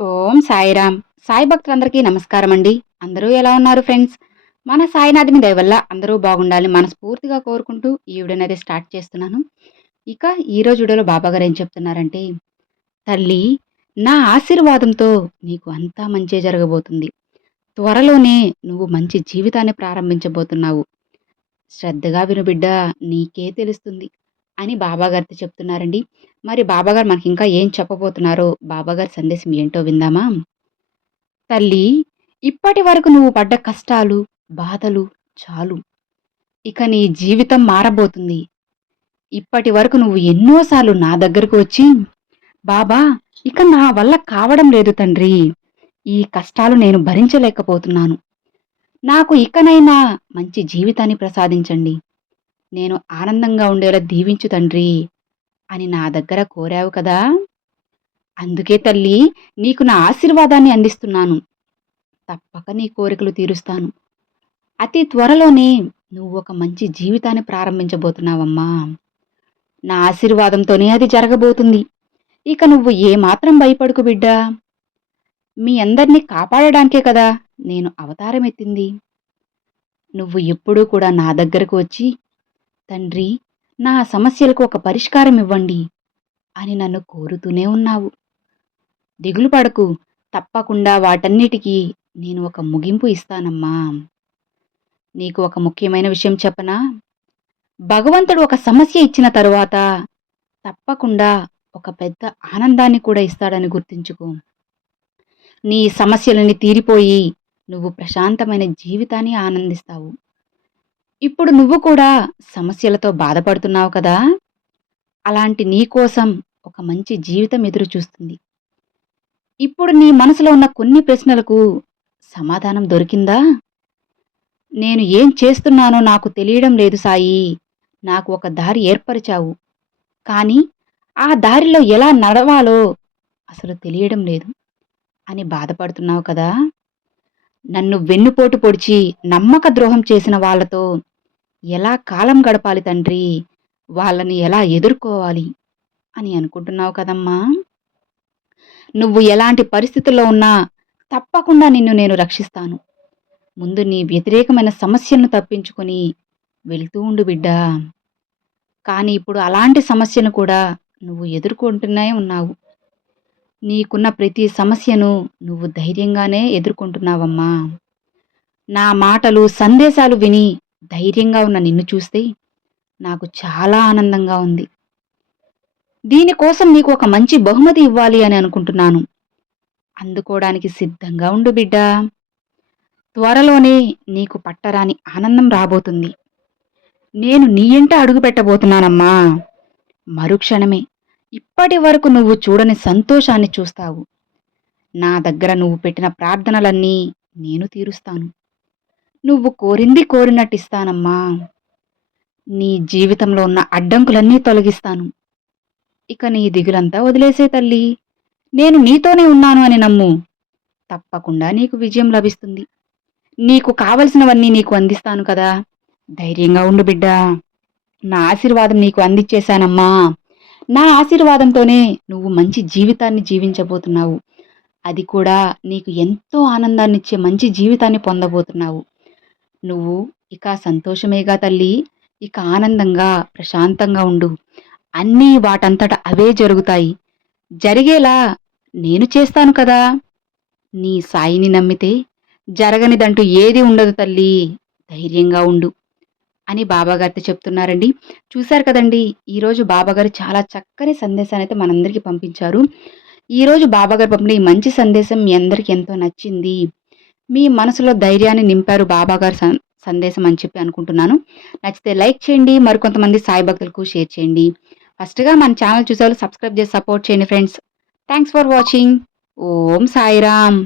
ఓం సాయిరామ్. సాయి భక్తులందరికీ నమస్కారం అండి. అందరూ ఎలా ఉన్నారు ఫ్రెండ్స్? మన సాయినాథుని దయవల్ల అందరూ బాగుండాలి మనస్ఫూర్తిగా కోరుకుంటూ ఈ వీడియోనైతే స్టార్ట్ చేస్తున్నాను. ఇక ఈరోజు వీడియోలో బాబాగారు ఏం చెప్తున్నారంటే తల్లి నా ఆశీర్వాదంతో నీకు అంతా మంచి జరగబోతుంది. త్వరలోనే నువ్వు మంచి జీవితాన్ని ప్రారంభించబోతున్నావు. శ్రద్ధగా విను బిడ్డ నీకే తెలుస్తుంది. అని బాబాగారితో చెప్తున్నారండి. మరి బాబాగారు మనకి ఇంకా ఏం చెప్పబోతున్నారో బాబాగారి సందేశం ఏంటో విందామా? తల్లి ఇప్పటి వరకు నువ్వు పడ్డ కష్టాలు బాధలు చాలు. ఇక నీ జీవితం మారబోతుంది. ఇప్పటి వరకు నువ్వు ఎన్నోసార్లు నా దగ్గరకు వచ్చి బాబా ఇక నా వల్ల కావడం లేదు తండ్రి. ఈ కష్టాలు నేను భరించలేకపోతున్నాను. నాకు ఇకనైనా మంచి జీవితాన్ని ప్రసాదించండి. నేను ఆనందంగా ఉండేలా దీవించు తండ్రి అని నా దగ్గర కోరావు కదా. అందుకే తల్లి నీకు నా ఆశీర్వాదాన్ని అందిస్తున్నాను. తప్పక నీ కోరికలు తీరుస్తాను. అతి త్వరలోనే నువ్వు ఒక మంచి జీవితాన్ని ప్రారంభించబోతున్నావమ్మా. నా ఆశీర్వాదంతోనే అది జరగబోతుంది. ఇక నువ్వు ఏమాత్రం భయపడుకు బిడ్డా. మీ అందరినీ కాపాడడానికే కదా నేను అవతారం ఎత్తింది నువ్వు ఎప్పుడూ కూడా నా దగ్గరకు వచ్చి తండ్రి నా సమస్యలకు ఒక పరిష్కారం ఇవ్వండి అని నన్ను కోరుతూనే ఉన్నావు. దిగులు పడకు తప్పకుండా వాటన్నిటికీ నేను ఒక ముగింపు ఇస్తానమ్మా. నీకు ఒక ముఖ్యమైన విషయం చెప్పనా? భగవంతుడు ఒక సమస్య ఇచ్చిన తరువాత తప్పకుండా ఒక పెద్ద ఆనందాన్ని కూడా ఇస్తాడని గుర్తుంచుకో. నీ సమస్యలని తీరిపోయి నువ్వు ప్రశాంతమైన జీవితాన్ని ఆనందిస్తావు. ఇప్పుడు నువ్వు కూడా సమస్యలతో బాధపడుతున్నావు కదా? అలాంటి నీ కోసం ఒక మంచి జీవితం ఎదురు చూస్తుంది. ఇప్పుడు నీ మనసులో ఉన్న కొన్ని ప్రశ్నలకు సమాధానం దొరికిందా? నేను ఏం చేస్తున్నానో నాకు తెలియడం లేదు సాయి. నాకు ఒక దారి ఏర్పరిచావు. కానీ ఆ దారిలో ఎలా నడవాలో అసలు తెలియడం లేదు. అని బాధపడుతున్నావు కదా? నన్ను వెన్నుపోటు పొడిచి నమ్మక ద్రోహం చేసిన వాళ్ళతో ఎలా కాలం గడపాలి తండ్రి? వాళ్ళని ఎలా ఎదుర్కోవాలి? అని అనుకుంటున్నావు కదమ్మా. నువ్వు ఎలాంటి పరిస్థితుల్లో ఉన్నా తప్పకుండా నిన్ను నేను రక్షిస్తాను. ముందు నీ వ్యతిరేకమైన సమస్యలను తప్పించుకొని వెళ్తూ ఉండు బిడ్డా. కానీ ఇప్పుడు అలాంటి సమస్యను కూడా నువ్వు ఎదుర్కొంటూనే ఉన్నావు. నీకున్న ప్రతి సమస్యను నువ్వు ధైర్యంగానే ఎదుర్కొంటున్నావమ్మా. నా మాటలు సందేశాలు విని ధైర్యంగా ఉన్న నిన్ను చూస్తే నాకు చాలా ఆనందంగా ఉంది. దీనికోసం నీకు ఒక మంచి బహుమతి ఇవ్వాలి అని అనుకుంటున్నాను. అందుకోవడానికి సిద్ధంగా ఉండు బిడ్డా. త్వరలోనే నీకు పట్టరాని ఆనందం రాబోతుంది. నేను నీ ఇంట అడుగు పెట్టబోతున్నానమ్మా. మరుక్షణమే ఇప్పటి వరకు నువ్వు చూడని సంతోషాన్ని చూస్తావు. నా దగ్గర నువ్వు పెట్టిన ప్రార్థనలన్నీ నేను తీరుస్తాను. నువ్వు కోరింది కోరినట్టు ఇస్తానమ్మా నీ జీవితంలో ఉన్న అడ్డంకులన్నీ తొలగిస్తాను. ఇక నీ దిగులంతా వదిలేసే తల్లి. నేను నీతోనే ఉన్నాను అని నమ్ము. తప్పకుండా నీకు విజయం లభిస్తుంది. నీకు కావలసినవన్నీ నీకు అందిస్తాను కదా. ధైర్యంగా ఉండు బిడ్డా. నా ఆశీర్వాదం నీకు అందించేశానమ్మా నా ఆశీర్వాదంతోనే నువ్వు మంచి జీవితాన్ని జీవించబోతున్నావు. అది కూడా నీకు ఎంతో ఆనందాన్నిచ్చే మంచి జీవితాన్ని పొందబోతున్నావు. నువ్వు ఇక సంతోషమేగా తల్లి ఇక ఆనందంగా ప్రశాంతంగా ఉండు. అన్నీ వాటంతట అవే జరుగుతాయి. జరిగేలా నేను చేస్తాను కదా? నీ సాయిని నమ్మితే జరగనిదంటూ ఏది ఉండదు తల్లి ధైర్యంగా ఉండు అని బాబాగారితో చెప్తున్నారండి. చూశారు కదండి ఈరోజు బాబాగారు చాలా చక్కని సందేశాన్ని అయితే మనందరికీ పంపించారు. ఈరోజు బాబాగారు పంపిన ఈ మంచి సందేశం మీ అందరికీ ఎంతో నచ్చింది. మీ మనసులో ధైర్యాన్ని నింపారు బాబాగారు సందేశం అని చెప్పి అనుకుంటున్నాను. నచ్చితే లైక్ చేయండి మరికొంతమంది సాయి భక్తులకు షేర్ చేయండి. ఫస్ట్గా మన ఛానల్ చూసేవాళ్ళు సబ్స్క్రైబ్ చేసి సపోర్ట్ చేయండి friends. Thanks for watching. Om Sairam.